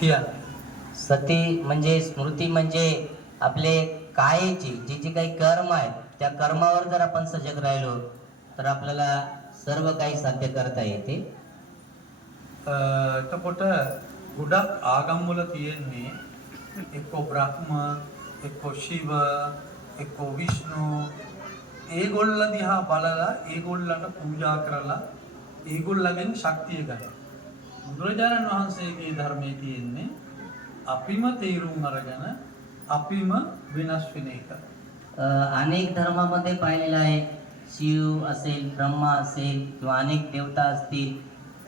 KIA सती म्हणजे स्मृती म्हणजे आपले कायेची जे जे काही कर्म आहेत त्या कर्मावर जर आपण सजग राहिलो तर आपल्याला सर्व काही साध्य करता येते. తోట గుడక్ ఆగమ్ములకి ఇవన్నీ ఎక్కువ బ్రహ్మ ఎక్కువ శివ ఎక్కువ విష్ణు ఏగోళ్ళది హా బలల पूजा పూజాకరల ఏగోళ్ళ మీద శక్తి కానీ බුදුරජාණන් වහන්සේගේ ධර්මයේ තියෙන්නේ අපිම තේරුම් අරගෙන අපිම වෙනස් වෙන එක. अ, अनेक धर्मामध्ये पाहिलेलं आहे शिव असेल ब्रह्मा असेल किंवा अनेक देवता असतील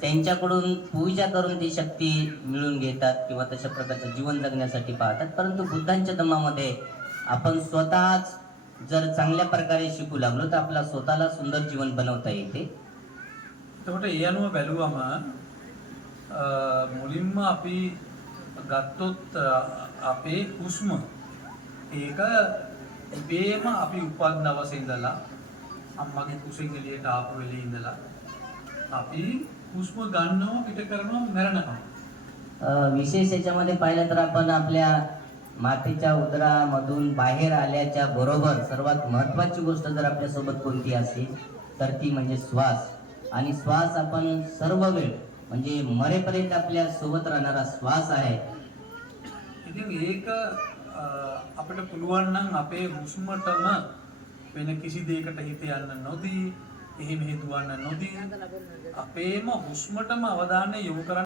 त्यांच्याकडून पूजा करून ती शक्ती मिळून घेतात किंवा तशा प्रकारचं जीवन जगण्यासाठी पाहतात परंतु बुद्धांच्या धर्मामध्ये आपण स्वतःच जर चांगल्या प्रकारे शिकू लागलो तर आपला स्वतःला सुंदर जीवन बनवता येते එතකොට ඒ අනුව බැලුවම අ, මුලින්ම අපි ගත්තොත් අ, අපේ හුස්ම ඒක ඉබේම අපි උපන් දවසේ ඉඳලා අම්මගේ කුසෙන් එළියට ආපු වෙලේ ඉඳලා අපි හුස්ම ගන්නවා පිට කරනවා මැරෙනකම්. अ, विशेष याच्यामध्ये पाहिलं तर आपण आपल्या मातेच्या उदरामधून बाहेर आल्याच्या बरोबर सर्वात महत्वाची गोष्ट जर आपल्यासोबत कोणती असेल तर ती म्हणजे श्वास आणि श्वास आपण सर्व वेळ म्हणजे मरेपर्यंत आपल्या सोबत राहणारा श्वास आहे ඉතින් ඒක අ, අපිට පුළුවන් නම් අපේ හුස්මටම වෙන කිසි දෙයකට හිත යන්න නොදී එහෙම හිතුවන්න නොදී අපේම හුස්මටම අවධානය යොමු කරන්න